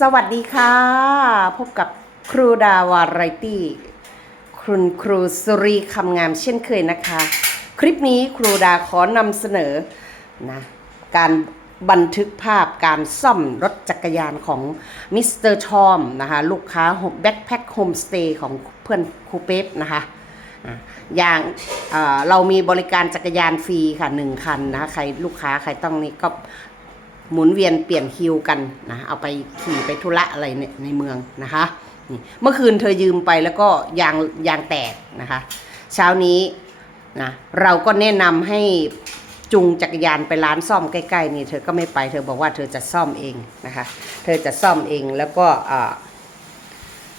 สวัสดีค่ะ พบกับครูดาวาไรตี้คุณครูสุรีคำงามเช่นเคยนะคะ คลิปนี้ครูดาขอนำเสนอนะการบันทึกภาพการซ่อมรถจักรยานของมิสเตอร์ทอมนะคะลูกค้าแบ็คแพ็คโฮมสเตย์ของเพื่อนครูเป๊ปนะคะอย่างเออเรามีบริการจักรยานฟรีค่ะหนึ่งคันนะคะใครลูกค้าใครต้องนี่ก็ หมุนเวียนเปลี่ยนคิวกันนะเอาไปขี่ไปธุระอะไรเนี่ยในเมืองนะคะเมื่อคืนเธอยืมไปแล้วก็ยางยางแตกนะคะ เช้านี้นะเราก็แนะนำให้จูงจักรยานไปร้านซ่อมใกล้ๆนี่เธอก็ไม่ไปเธอบอกว่าเธอจะซ่อมเองนะคะ เธอจะซ่อมเองแล้วก็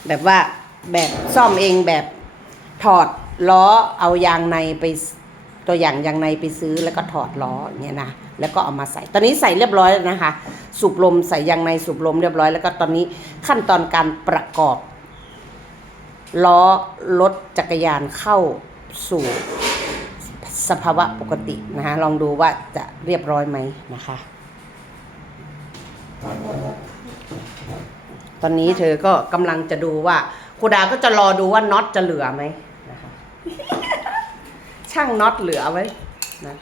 แบบว่าแบบซ่อมเองแบบถอดล้อเอายางในไป ตัวอย่างยางในไปซื้อแล้วก็ถอดล้ออย่างเงี้ยนะแล้วก็เอามาใส่ ตอนนี้ใส่เรียบร้อยแล้วนะคะ สูบลมใส่ยางในสูบลมเรียบร้อย แล้วก็ตอนนี้ขั้นตอนการประกอบล้อรถจักรยานเข้าสู่สภาวะปกตินะคะลองดูว่าจะเรียบร้อยไหมนะคะ ตอนนี้เธอก็กำลังจะดูว่าครูดาก็จะรอดูว่าน็อตจะเหลือไหม ช่างน็อตเหลือไว้นะ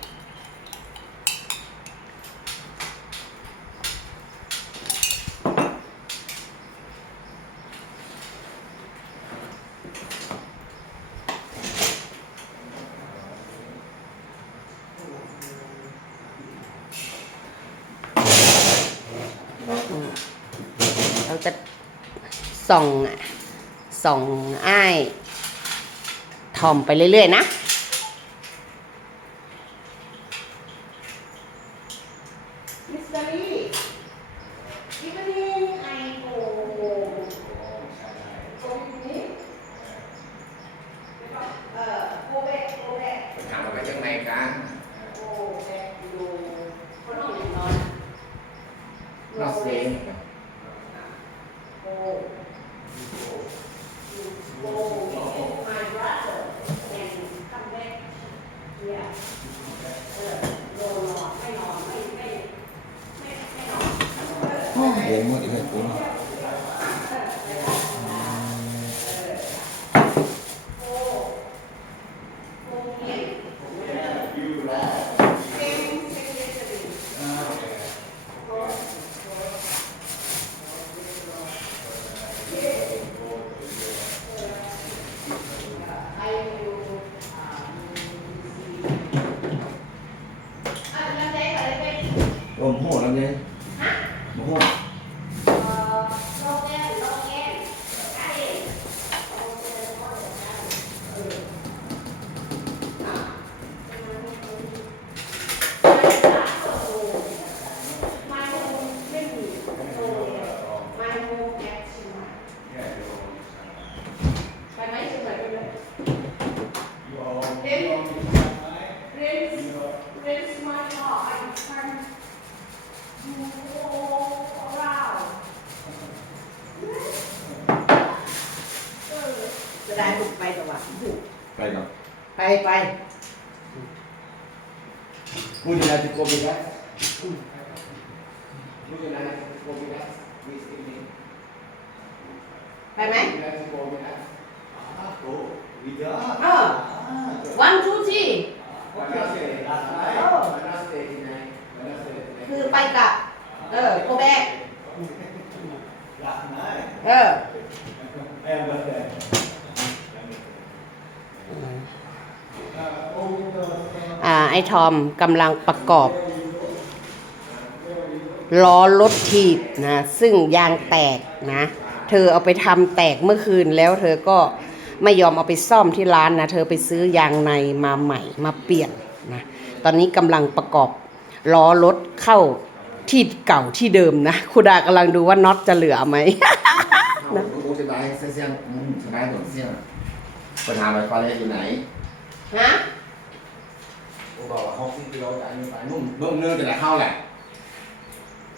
เราจะส่องอะส่องอ้ายทอมไปเรื่อย ๆ นะ มิสเตอรี่อีกนิดไอโอตรงนี้เอ่อโคเบกโคเบก ถามว่าไปจังไหนกัน โคเบกอยู่คนน้องอย่างน้อย นอกเสียง โค go my brother and come back yeah เออโดนนอนไม่นอนไม่ไม่ไม่ไม่นอน โอ้โหมืดอีกแล้วคุณ โอ้โหแล้วเนี่ยโอ้โห จะได้ถูกไปแต่ว่าถูกไปก่อนไปไปพูดยังไงจะโกบิแล้วพูดยังไงจะโกบิแล้ววิสติไปไหมพูดยังไงจะโกบิแล้วอ้าวโอ้วิจารเออ one two three วันทูจที่คือไปกับ เออโคแบกเอออ่าไอ้ทอมกำลังประกอบล้อรถถีบนะ ซึ่งยางแตกนะ เธอเอาไปทำแตกเมื่อคืนแล้วเธอก็ ไม่ยอมเอาไปซ่อมที่ร้านนะ เธอไปซื้อยางในมาใหม่มาเปลี่ยนนะ ตอนนี้กำลังประกอบล้อรถเข้าที่เก่าที่เดิมนะคุณดากำลังดูว่าน็อตจะเหลือไหมนะโอ้สบายเสี่ยงสบายหมดเสี่ยงปัญหาไฟฟ้าเลยอยู่ไหนฮะผมบอกว่าหกสิบกิโลจะอายุไปนุ่มเบิ่มเนื้อจะได้เข้าแหละ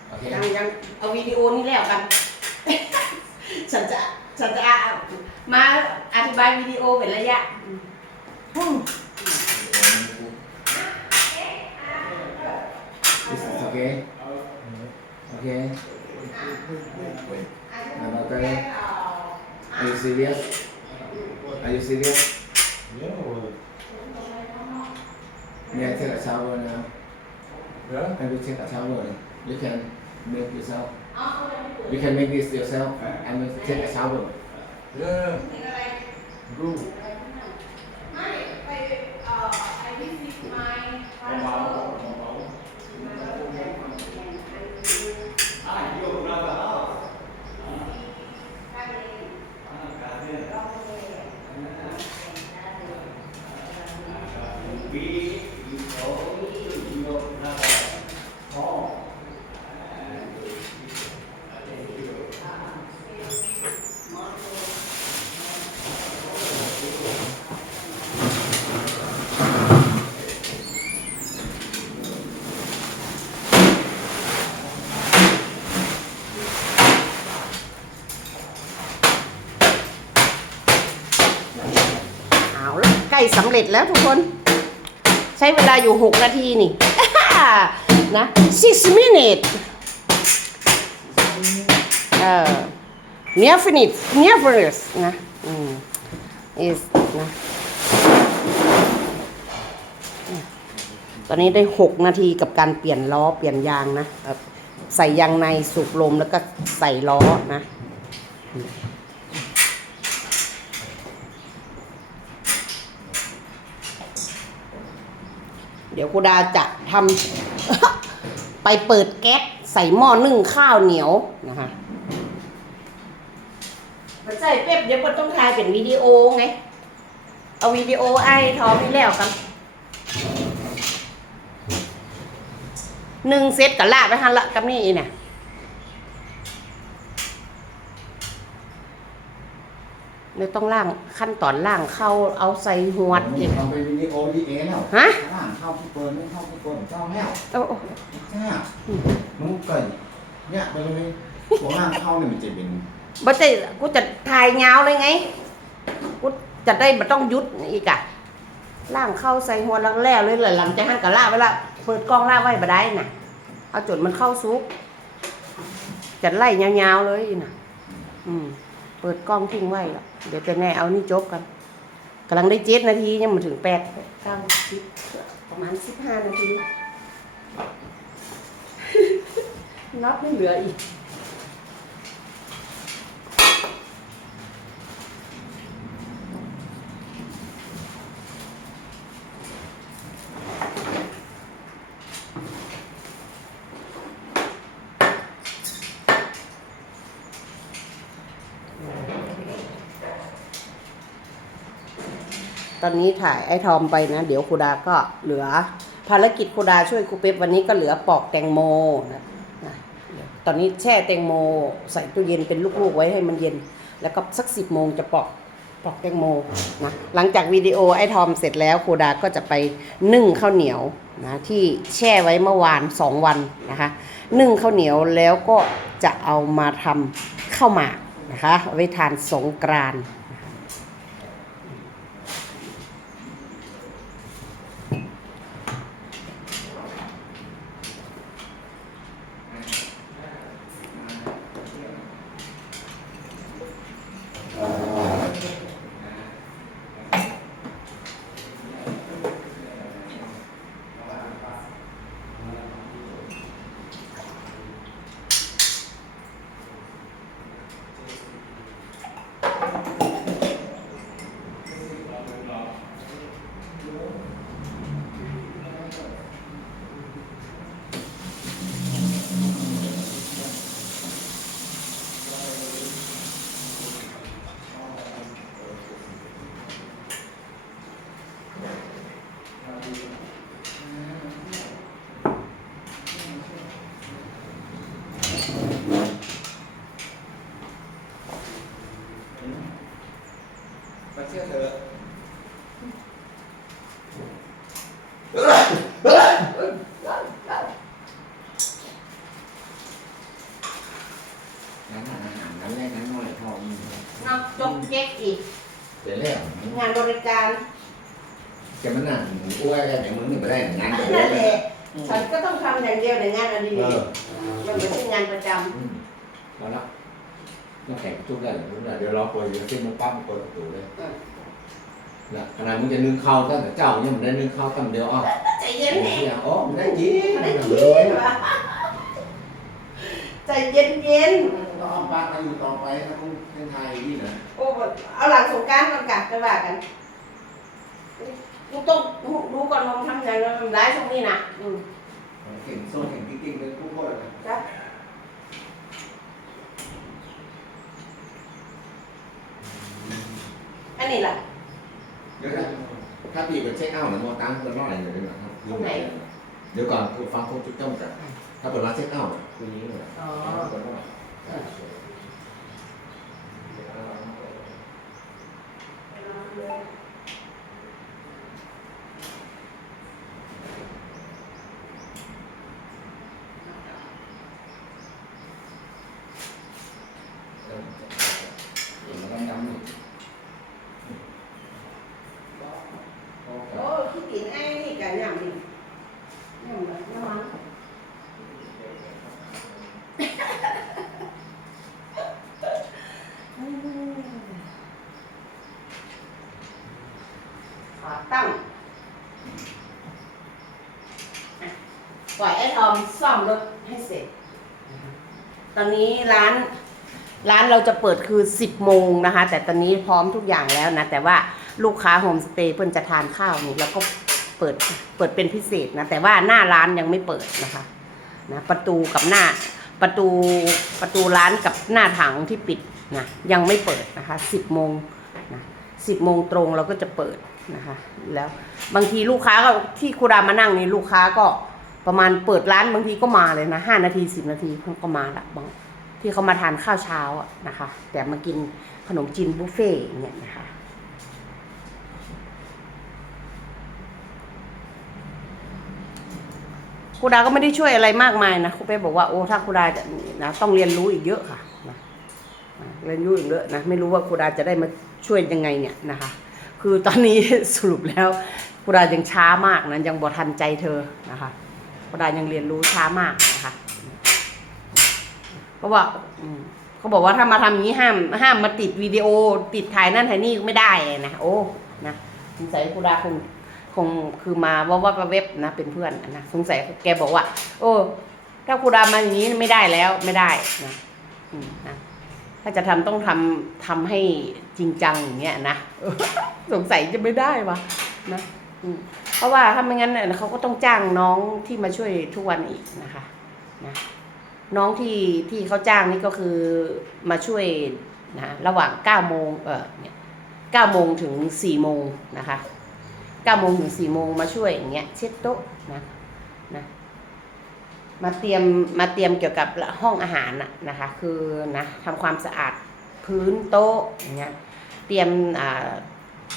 โอเคยังยังเอาวิดีโอนี้แล้วกันฉันจะ ฉันจะเอามาอธิบายวิดีโอเป็นระยะ This is okay. Okay. And okay. Are you serious? Are you serious? Yeah, well, Yeah, take a shower now. yeah. Have you take a shower? You can make yourself. You can make this yourself and then take a shower. Yeah. Good. สำเร็จแล้วทุกคน ใช้เวลาอยู่ 6 นาทีนี่ นะ six minutes เออ near finish near finish นะ อืม is นะตอนนี้ได้ 6 นาทีกับการเปลี่ยนล้อเปลี่ยนยางนะ ใส่ยางในสูบลมแล้วก็ใส่ล้อนะ เดี๋ยวครูดาจะทำไปเปิดแก๊สใส่หม้อนึ่งข้าวเหนียวนะคะมันใส่เป๊บเดี๋ยวมันต้องถ่ายเป็นวิดีโอไง เอาวิดีโอไอ้ทอมี่แล้วกันหนึ่งเซตกับลาไปหันละกับนี่เนี่ย เดี๋ยวต้องล่างขั้นตอนล่างเข้าเอาใส่หวดนี่อีกทำเป็นวิดีโอดีเอแล้วฮะข้างล่างเข้าที่เปิดไม่เข้าที่เปิดเจ้าแล้วโอ้โอ้จ้ามึงเกิดเนี่ยไปเลยหัวล่างเข้าเนี่ยมันจะเป็นบ่ใช่กูจะถ่ายยาวเลยไงกูจะได้บ่ต้องหยุดอีกอะล่างเข้าใส่หัวลังแล้วเลยเลยหลังจากหันกับล่าไว้ละเปิดกล้องล่าไว้บ่ได้น่ะ เอาจนมันเข้าซุกจะไล่ยาวๆเลยน่ะ อืม เปิดกล้องทิ้งไว้ละเดี๋ยวจะแน่เอานี่จบกันกำลังได้เจ็ดนาทียังมาถึงแปดเก้าสิบประมาณสิบห้านาทีนับไม่เหลืออีก ตอนนี้ถ่ายไอ้ทอมไปนะ เดี๋ยวครูดาก็เหลือ ภารกิจครูดาช่วยครูเป๊ปวันนี้ก็เหลือปอกแตงโมนะนะตอนนี้แช่แตงโม ใส่ตู้เย็นเป็นลูกๆไว้ให้มันเย็น แล้วก็สักสิบโมงจะปอกปอกแตงโมนะหลังจากวิดีโอไอ้ทอมเสร็จแล้วครูดาก็จะไปนึ่งข้าวเหนียวนะที่แช่ไว้เมื่อวานสองวันนะคะนึ่งข้าวเหนียวแล้วก็จะเอามาทำข้าวหมากนะคะไว้ทานสงกรานต์ มาเชื่อเธอนั้นอาหารนั้นแรกนั้นน้อยพอมี นอกจกเจ๊กอีก เดี๋ยวแล้ว งานบริการ แกมันนั่งอ้วยอะไรมึงนี่ไม่ได้งานเดี๋ยว นั่นแห เล ละ ย ฉันก็ต้องทำอย่างเดียวในงานอดิ เอ เร อก มันไม่ใช่งานประจ อืมำ มาละน้ำแข็ง จุกได้หรือเดี๋ยวเราเปิดเดี๋ยวเส้นมันปั๊บมันเปิดประตูเลยอืมนะขนาดมึงจะนึ่งข้าวตั้งแต่เจ้าเนี่ยมันได้นึ่งข้าวตั้งเดียวอะใจเย็นเนีแน่ยอ๋อมันได้จริงใจมันเย็ได้นวะใจเย็นเย็นต้องเอาปลาไปอยู่ต่อไปถ้ามึงเป็นไทยนี่นะๆโอ้เอาหลังสงกรารก่อนกันไปว่ากันกูต้องรู้ก่อนว่ามันทำยังไงมันทำร้ายช่วงนี้นะอืมเห็นโซ่เห็นกิ๊กๆเลยกูก็เลยจ้ะ อันนี้ล่ะ เดี๋ยวนะถ้าปีเป็นเช็คเอาท์นะโมตังค์เพิ่มน้อยเลยนะครับตรงไหน เดี๋ยวก่อนคือฟังโค้ชจุ๊บจ้องกันถ้าเปิดร้านเช็คเอาท์คือนี้เลยอ๋อ เปิดน้อยแล้วก็ย้ำหนึ่ง โอ้ขี้ตีนไอ้นี่กันยำดิยำแบบน้ำมันขาตั้งอะปล่ อยไอ้ทอมซ่อมรถให้เสร็จ ตอนนี้ร้านร้านเราจะเปิดคือ 10 โมงนะคะ แต่ตอนนี้พร้อมทุกอย่างแล้วนะ แต่ว่าลูกค้าโฮมสเตย์เพิ่นจะทานข้าวนี่แล้วก็เปิดเปิดเป็นพิเศษนะ แต่ว่าหน้าร้านยังไม่เปิดนะคะนะประตูกับหน้าประตูประตูร้านกับหน้าถังที่ปิดนะยังไม่เปิดนะคะ 10 โมงนะ10 โมงตรงเราก็จะเปิดนะคะ แล้วบางทีลูกค้าก็ที่ครูดามานั่งนี่ลูกค้าก็ ประมาณเปิดร้านบางทีก็มาเลยนะห้านาทีสิบนาทีเขาก็มาละบางที่เขามาทานข้าวเช้าอะนะคะ แต่มากินขนมจีนบุฟเฟ่ต์เงี้ยนะคะครูดาก็ไม่ได้ช่วยอะไรมากมายนะครูเป้บอกว่าโอ้ถ้าครูดาจะนะต้องเรียนรู้อีกเยอะค่ะนะนะเรียนรู้อีกเยอะนะไม่รู้ว่าครูดาจะได้มาช่วยยังไงเนี่ยนะคะ คือตอนนี้สรุปแล้วครูดายังช้ามากนะยังบ่ทันใจเธอนะคะ ครูดายังเรียนรู้ช้ามากนะคะเพราะว่าอืมเขาบอกว่าถ้ามาทำอย่างนี้ห้ามห้ามมาติดวิดีโอ ติดถ่ายนั่นถ่ายนี่ไม่ได้นะโอ้นะสงสัยครูดาคงคงคือมาว่าว่าประเว็บนะเป็นเพื่อนนะสงสัยแกบอกว่า โอ้ถ้าครูดามาอย่างนี้ไม่ได้แล้วไม่ได้นะนะถ้าจะทำต้องทำทำให้จริงจังอย่างเงี้ยนะสงสัยจะไม่ได้วะนะ เพราะว่าถ้าไม่งั้นเนี่ยเขาก็ต้องจ้างน้องที่มาช่วยทุกวันอีกนะคะนะน้องที่ที่เขาจ้างนี่ก็คือมาช่วยนะระหว่าง9โมงเออเนี่ย9โมงถึง4โมงนะคะ9โมงถึง4โมงมาช่วยอย่างเงี้ยเช็ดโต๊ะนะนะมาเตรียมมาเตรียมเกี่ยวกับห้องอาหารน่ะนะคะ คือนะทำความสะอาดพื้นโต๊ะอย่างเงี้ยเตรียมอ่า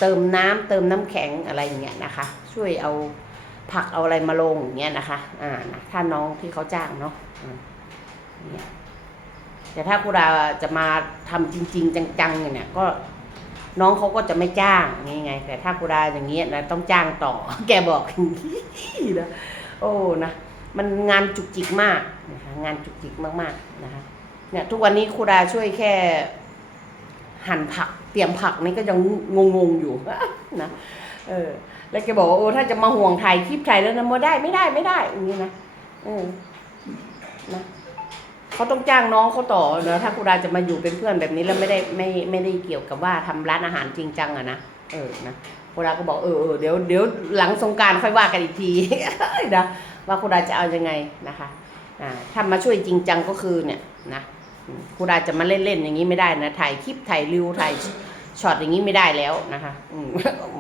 เติมน้ำเติมน้ำแข็งอะไรอย่างเงี้ยนะคะ ช่วยเอาผักเอาอะไรมาลงอย่างเงี้ยนะคะ อ่านะถ้าน้องที่เขาจ้างเนาะเนี่ยแต่ถ้าครูดาจะมาทำจริง ๆ จังๆเนี่ยก็น้องเขาก็จะไม่จ้างนี่ไง แต่ถ้าครูดาอย่างเงี้ยนะต้องจ้างต่อ แกบอกอย่างนี้นะโอ้นะมันงานจุกจิกมากนะคะงานจุกจิกมากๆนะคะเนี่ยทุกวันนี้ครูดาช่วยแค่หั่นผัก ตรียมผักนี่ก็ยังงงๆอยู่นะเออแล้วแกบอกว่าโอ้ถ้าจะมาห่วงถ่ายคลิปถ่ายแล้วนะโมได้ไม่ได้ไม่ได้อย่างนี้นะเออนะเขาต้องจ้างน้องเขาต่อเนอะถ้าครูดาจะมาอยู่เป็นเพื่อนแบบนี้แล้วไม่ได้ไม่ไม่ได้เกี่ยวกับว่าทำร้านอาหารจริงจังอะนะเออนะครูดาก็บอกเออเออเดี๋ยวเดี๋ยวหลังสงการค่อยว่ากันอีกทีนะว่าครูดาจะเอายังไงนะคะอ่าถ้ามาช่วยจริงจังก็คือเนี่ยนะ ครูดาจะมาเล่นๆอย่างนี้ไม่ได้นะถ่ายคลิปถ่ายรีวถ่ายช็อตอย่างนี้ไม่ได้แล้วนะคะ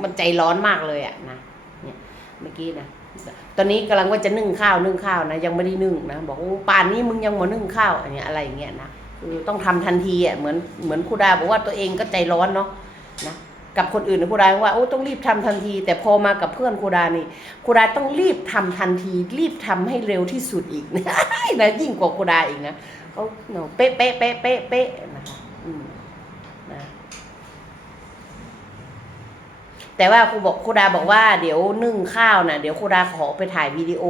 มันใจร้อนมากเลยอะนะเนี่ยเมื่อกี้นะตอนนี้กำลังว่าจะนึ่งข้าวนึ่งข้าวนะยังไม่ได้นึ่งนะบอกโอ้ป่านนี้มึงยังมานึ่งข้าวอันนี้อะไรอย่างเงี้ยนะคือต้องทำทันทีอะเหมือนเหมือนครูดาบอกว่าตัวเองก็ใจร้อนเนาะนะกับคนอื่นครูดาว่าโอ้ต้องรีบทำทันที แต่พอมากับเพื่อนครูดานี่ครูดาต้องรีบทำทันที รีบทำให้เร็วที่สุดอีกนะนะยิ่งกว่าครูดาอีกนะ เขาเนาะเป๊ะเป๊ะเป๊ะเป๊ะเป๊ะนะคะอืมนะแต่ว่าครูบอกครูดาบอกว่าเดี๋ยวนึ่งข้าวนะเดี๋ยวครูดาขอไปถ่ายวิดีโอ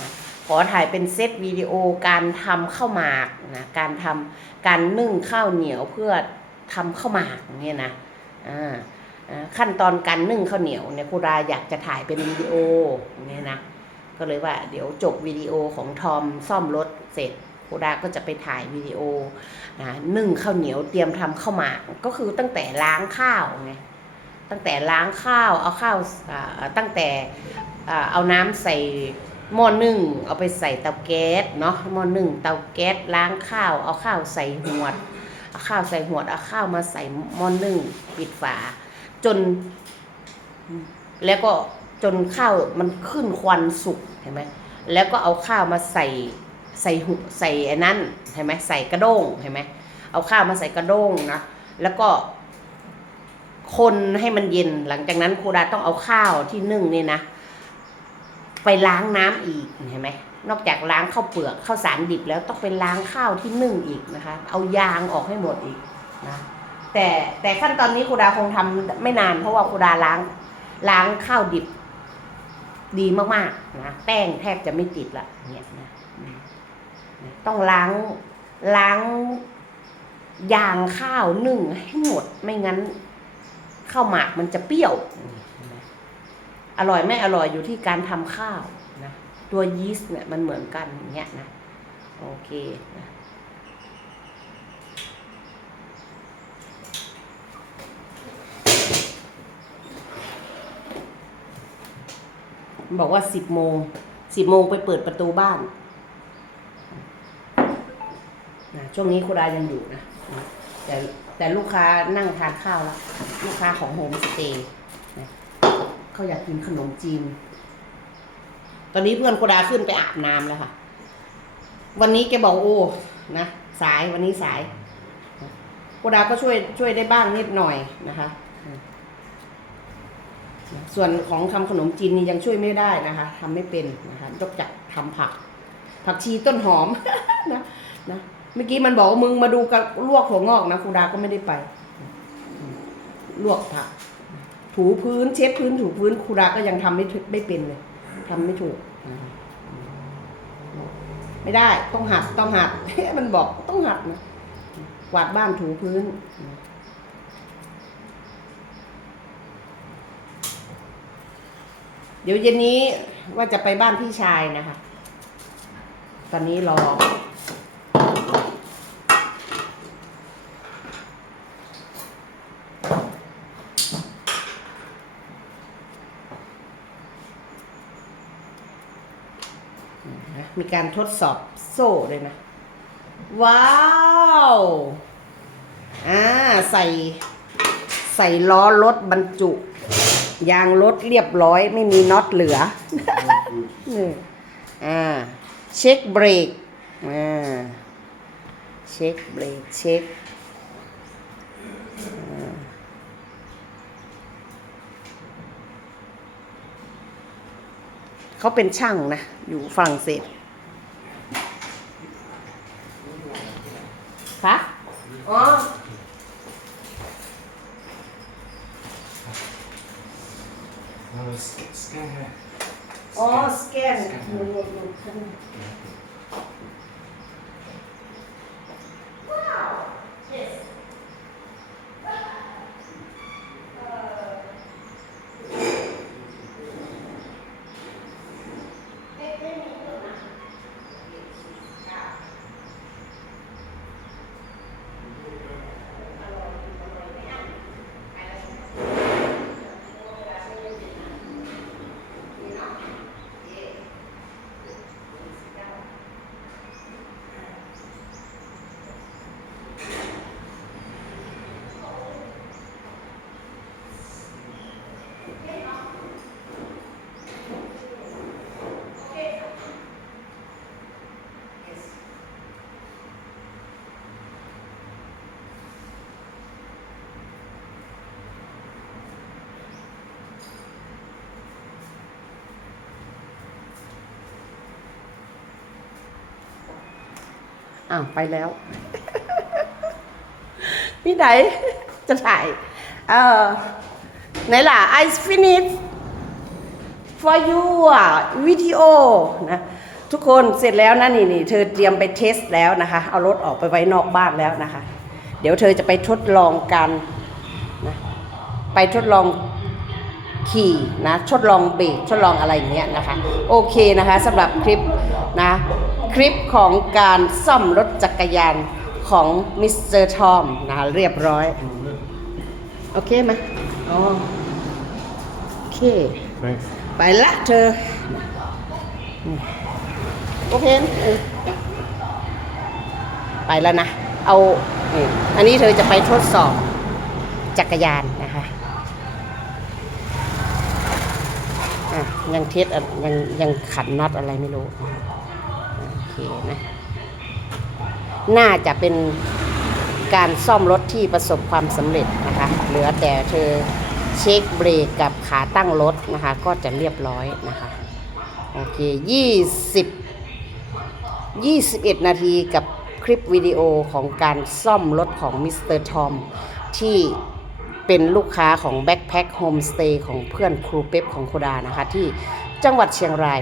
นะขอถ่ายเป็นเซตวิดีโอการทำข้าวหมากนะการทำการนึ่งข้าวเหนียวเพื่อทำข้าวหมากเนี่ยนะอ่าขั้นตอนการนึ่งข้าวเหนียวเนี่ยครูดาอยากจะถ่ายเป็นวิดีโอเนี่ยนะก็เลยว่าเดี๋ยวจบวิดีโอของทอมซ่อมรถเสร็จ ครูดาก็จะไปถ่ายวิดีโอนะนึ่งข้าวเหนียวเตรียมทำข้าวหมากก็คือตั้งแต่ล้างข้าวไงตั้งแต่ล้างข้าวเอาข้าวอ่าตั้งแต่อ่าเอาน้ำใส่หม้อนึ่งเอาไปใส่เตาแก๊สเนาะหม้อนึ่งเตาแก๊สล้างข้าว เอาข้าวใส่หวดเอาข้าวใส่หวดเอาข้าวมาใส่หม้อนึ่งปิดฝา จน แล้วก็จนข้าวมันขึ้นควันสุกเห็นไหมแล้วก็เอาข้าวมาใส่ ใส่หุใส่ไอ้นั่นเห็นไหมใส่กระด้งเห็นไหมเอาข้าวมาใส่กระด้งนะแล้วก็ คนให้มันเย็นหลังจากนั้นครูดาต้องเอาข้าวที่นึ่งนี่นะ ไปล้างน้ำอีกเห็นไหมนอกจากล้างข้าวเปลือกข้าวสารดิบแล้วต้องไปล้างข้าวที่นึ่งอีกนะคะ เอายางออกให้หมดอีกนะแต่แต่ขั้นตอนนี้ครูดาคงทำไม่นาน เพราะว่าครูดาล้างล้างข้าวดิบดีมากๆนะแป้งแทบจะไม่ติดละเนี่ยนะ ต้องล้างล้างยางข้าวนึ่งให้หมดไม่งั้นข้าวหมากมันจะเปรี้ยวนี่เห็นไหมอร่อยไม่อร่อยอยู่ที่การทำข้าวนะตัวยีสต์เนี่ยมันเหมือนกันอย่างเงี้ยนะโอเคนะบอกว่าสิบโมงสิบโมงไปเปิดประตูบ้าน นะช่วงนี้คุณดายังอยู่นะนะแต่แต่ลูกค้านั่งทานข้าวแล้ว ลูกค้าของโฮมสเตย์นะเขาอยากกินขนมจีน ตอนนี้เพื่อนโคดาขึ้นไปอาบน้ำแล้วค่ะ วันนี้แกบอกโอ้นะสายวันนี้สายโคดาก็ช่วยช่วยได้บ้างนิดหน่อยนะคะ ส่วนของทำขนมจีนนี่ยังช่วยไม่ได้นะคะทำไม่เป็นนะคะนอกจากทำผัก ผักชีต้นหอมนะนะ มื่อกี้มันบอกว่ามึงมาดูกับลวกถั่วงอกนะครูดาก็ไม่ได้ไป ลวกผักถูพื้นเช็ดพื้นถูพื้นครูดาก็ยังทำไม่ไม่เป็นเลยทำไม่ถูก ไม่ได้ต้องหัดต้องหัดมันบอกต้องหัดนะกวาดบ้านถูพื้นเดี๋ยวเย็นนี้ว่าจะไปบ้านพี่ชายนะคะ ตอนนี้รอ การทดสอบโซ่เลยนะ ว้าว อ่า ใส่ใส่ล้อรถบรรจุ ยางรถเรียบร้อยไม่มีน็อตเหลือนี่อ่า เช็คเบรก อ่า เช็คเบรก เช็คเขาเป็นช่างนะ อยู่ฝรั่งเศสคะ อ๋อ Uh, sc- scan here. อ๋อ Scan. สแกน Scan หนู here. หนูหนูข้างในว้าว yes อ้าวไปแล้ว พี่ไหนจะถ่าย เออไหนล่ะ I finish for you อะวิดีโอนะทุกคนเสร็จแล้วนะนี่นี่เธอเตรียมไปเทสแล้วนะคะ เอารถออกไปไว้นอกบ้านแล้วนะคะ เดี๋ยวเธอจะไปทดลองกันนะไปทดลองขี่นะทดลองเบรกทดลองอะไรอย่างเงี้ยนะคะ โอเคนะคะสำหรับคลิปนะ ลิปของการซ่อมรถจักรยานของมิสเตอร์ทอมนะเรียบร้อย โอเคไหมโอเค ไปละเธอ โอเค ไปแล้วนะ เอา อันนี้เธอจะไปทดสอบจักรยานนะคะะยังเทสยังยังขันน็อตอะไรไม่รู้ เคนะ น่าจะเป็นการซ่อมรถที่ประสบความสำเร็จนะคะ เหลือแต่เธอเช็คเบรกกับขาตั้งรถนะคะ ก็จะเรียบร้อยนะคะ โอเค20 21นาทีกับคลิปวิดีโอของการซ่อมรถของมิสเตอร์ทอมที่เป็นลูกค้าของ Backpack Homestay ของเพื่อนครูเป๊ปของโคดานะคะ ที่จังหวัดเชียงราย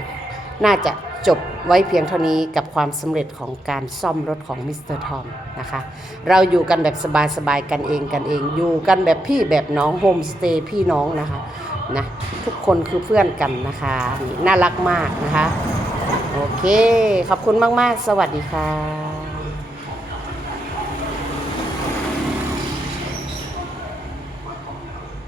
น่าจะ จบไว้เพียงเท่านี้กับความสำเร็จของการซ่อมรถของมิสเตอร์ทอมนะคะ เราอยู่กันแบบสบายๆกันเองกันเอง อยู่กันแบบพี่แบบน้องโฮมสเตย์พี่น้องนะคะนะทุกคนคือเพื่อนกันนะคะน่ารักมากนะคะ โอเค ขอบคุณมากๆ สวัสดีค่ะ